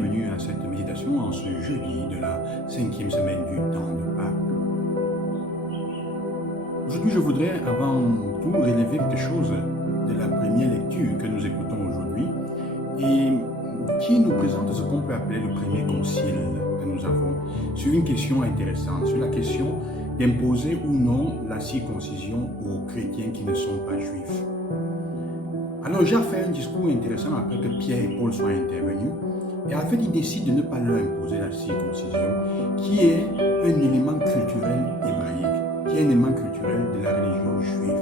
bienvenue à cette méditation en ce jeudi de la 5e semaine du temps de Pâques. Aujourd'hui, je voudrais avant tout relever quelque chose de la première lecture que nous écoutons aujourd'hui et qui nous présente ce qu'on peut appeler le premier concile que nous avons sur une question intéressante, sur la question d'imposer ou non la circoncision aux chrétiens qui ne sont pas juifs. Alors Jacques fait un discours intéressant après que Pierre et Paul soient intervenus et en fait il décide de ne pas leur imposer la circoncision qui est un élément culturel hébraïque, qui est un élément culturel de la religion juive.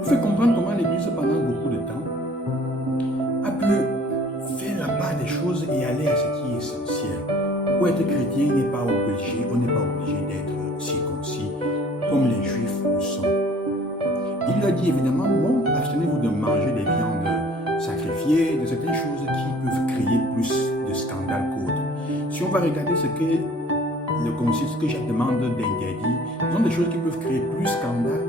Vous fait comprendre comment l'Église pendant beaucoup de temps a pu faire la part des choses et aller à ce qui est essentiel. Pour être chrétien, on n'est pas obligé d'être circoncis comme les juifs le sont. Il leur dit évidemment, bon, abstenez-vous de manger des viandes sacrifiées, de certaines choses qui peuvent créer plus de scandales qu'autres. Si on va regarder ce que le concile, ce que Jacques demande d'interdire, ce sont des choses qui peuvent créer plus de scandales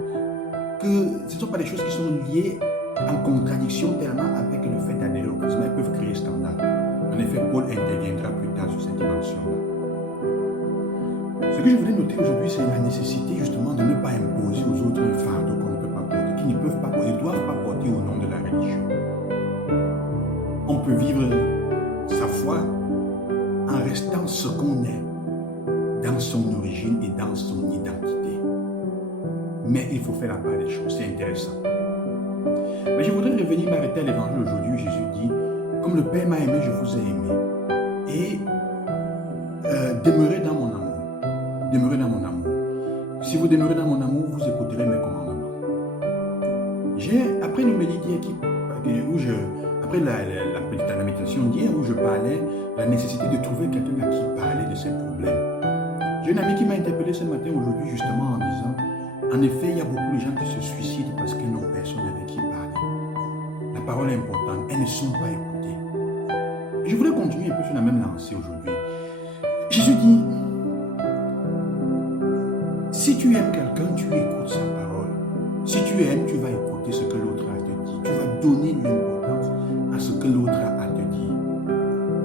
que ce ne sont pas des choses qui sont liées en contradiction tellement avec le fait d'adhérer au Christ, mais elles peuvent créer scandale. En effet, Paul interviendra plus tard sur cette dimension-là. Ce que je voulais noter aujourd'hui, c'est la nécessité justement de ne pas imposer aux autres un fardeau qu'on ne peut pas porter, qu'ils ne peuvent pas porter, ne doivent pas porter au nom de la religion. On peut vivre sa foi en restant ce qu'on est dans son origine et dans son identité. Mais il faut faire la part des choses, c'est intéressant. Mais je voudrais revenir m'arrêter à l'évangile aujourd'hui. Jésus dit, comme le Père m'a aimé, je vous ai aimé. Et demeurez dans mon amour. Demeurez dans mon amour. Si vous demeurez dans mon amour, vous écouterez mes commandements. Après une méditation après la méditation d'hier où je parlais de la nécessité de trouver quelqu'un à qui parler de ses problèmes. J'ai un ami qui m'a interpellé ce matin aujourd'hui justement en disant, en effet, il y a beaucoup de gens qui se suicident parce qu'ils n'ont personne avec qui parler. La parole est importante, elles ne sont pas écoutées. Et je voulais continuer un peu sur la même lancée aujourd'hui. Jésus dit, si tu aimes quelqu'un, tu écoutes sa parole. Si tu aimes, tu vas écouter ce que l'autre a à te dire. Tu vas donner l'importance à ce que l'autre a à te dire.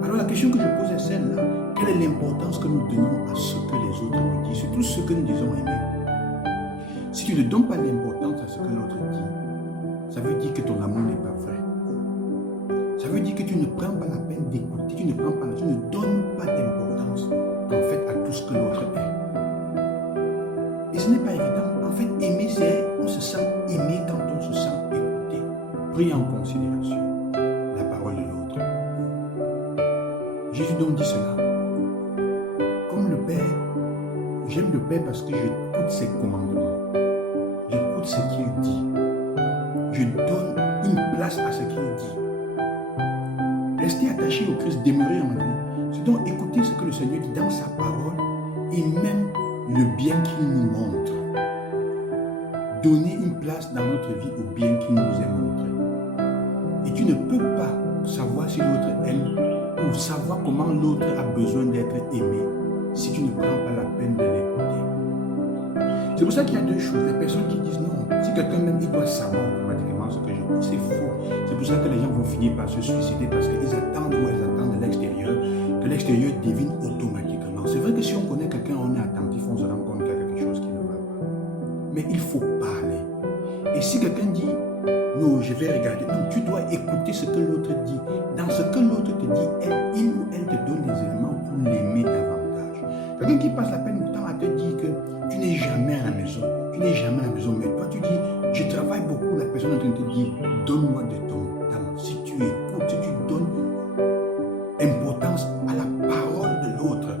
Alors la question que je pose est celle-là. Quelle est l'importance que nous donnons à ce que les autres nous disent, surtout ce que nous disons aimer? Si tu ne donnes pas l'importance à ce que l'autre dit, ça veut dire que ton amour n'est pas vrai. Ça veut dire que tu ne prends pas la peine d'écouter, tu ne donnes pas d'importance en fait à tout ce que l'autre est. Et ce n'est pas évident. En fait, aimer, c'est on se sent aimé quand on se sent écouté. Pris en considération la parole de l'autre. Jésus donc dit cela. Comme le Père, j'aime le Père parce que j'écoute ses commandements. J'écoute ce qu'il dit. Je donne une place à ce qu'il dit. Restez attaché au Christ, demeurez en lui. C'est donc écouter ce que le Seigneur dit dans sa parole et même le bien qu'il nous montre. Donner une place dans notre vie au bien qu'il nous est montré. Et tu ne peux pas savoir si l'autre aime ou savoir comment l'autre a besoin d'être aimé si tu ne prends pas la peine de l'écouter. C'est pour ça qu'il y a deux choses. Les personnes qui disent non, si quelqu'un m'aime, il doit savoir automatiquement ce que je dis. C'est faux. C'est pour ça que les gens vont finir par se suicider parce qu'ils attendent ou elles attendent de l'extérieur, que l'extérieur devine automatiquement. C'est vrai que si on connaît quelqu'un, on est attentif, on se rend compte qu'il y a quelque chose qui ne va pas. Mais il faut parler. Et si quelqu'un dit, non, je vais regarder, non, tu dois écouter ce que l'autre dit. Dans ce que l'autre te dit, il ou elle te donne des éléments pour l'aimer davantage. Quelqu'un qui passe la peine du temps à te dire que tu n'es jamais à la maison. Tu n'es jamais à la maison, mais toi tu dis, je travaille beaucoup, la personne est en train de te dire, donne-moi de ton temps. Si tu écoutes, si tu donnes importance à la parole de l'autre,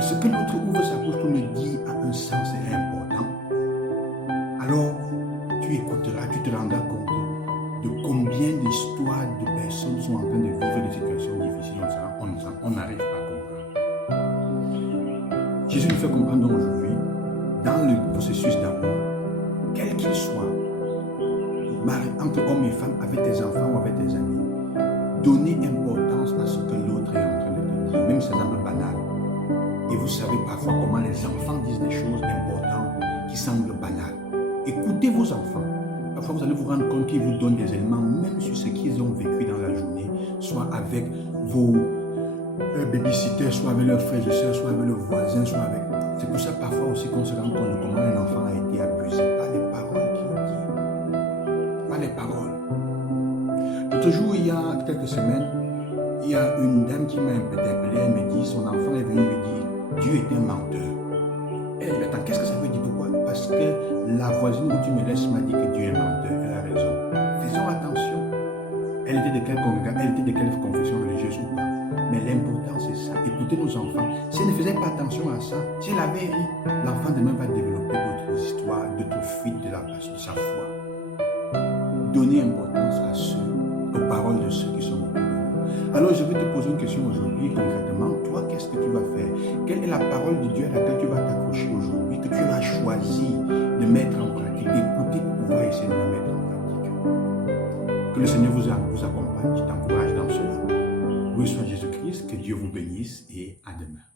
ce que l'autre ouvre sa bouche pour me dire a un sens et est important, alors tu écouteras, tu te rendras compte de combien d'histoires de personnes sont en train de vivre des situations difficiles, on n'arrive pas à comprendre. Jésus nous fait comprendre aujourd'hui, dans le processus d'amour, quel qu'il soit, entre hommes et femmes, avec tes enfants ou avec tes amis, donner importance à ce que l'autre est en train de te dire, même ces exemples banals. Et vous savez parfois comment les enfants disent des choses importantes qui semblent banales. Écoutez vos enfants. Parfois, vous allez vous rendre compte qu'ils vous donnent des éléments, même sur ce qu'ils ont vécu dans la journée, soit avec vos leur babysitter, soit avec leurs frères et sœurs, soit avec leurs voisins, soit avec... C'est pour ça parfois aussi qu'on se rend compte de comment un enfant a été abusé par les paroles qu'il dit. Par les paroles. L'autre jour, il y a quelques semaines, il y a une dame qui m'a interpellé, elle me dit, son enfant est venu lui dire, Dieu est un menteur. Elle dit, attends, qu'est-ce que ça veut dire? Pourquoi? Parce que la voisine où tu me laisses m'a dit que Dieu est menteur. Elle a raison. Faisons attention. Elle était de quelle congrégation, elle était de quelle confession religieuse ou pas. Mais l'important c'est ça. Écoutez nos enfants. Si elle ne faisait pas attention à ça, si elle avait ri, l'enfant demain va développer d'autres histoires, d'autres fuites de sa foi. Donnez importance à ceux, aux paroles de ceux qui sont autour de nous. Alors je vais te poser une question aujourd'hui concrètement. Toi, qu'est-ce que tu vas faire? Quelle est la parole de Dieu à laquelle tu vas t'accrocher aujourd'hui, que tu vas choisir de mettre en pratique, d'écouter pour pouvoir essayer de la mettre en pratique? Que le Seigneur vous accompagne, je t'encourage dans cela. Loué soit Jésus-Christ, que Dieu vous bénisse et à demain.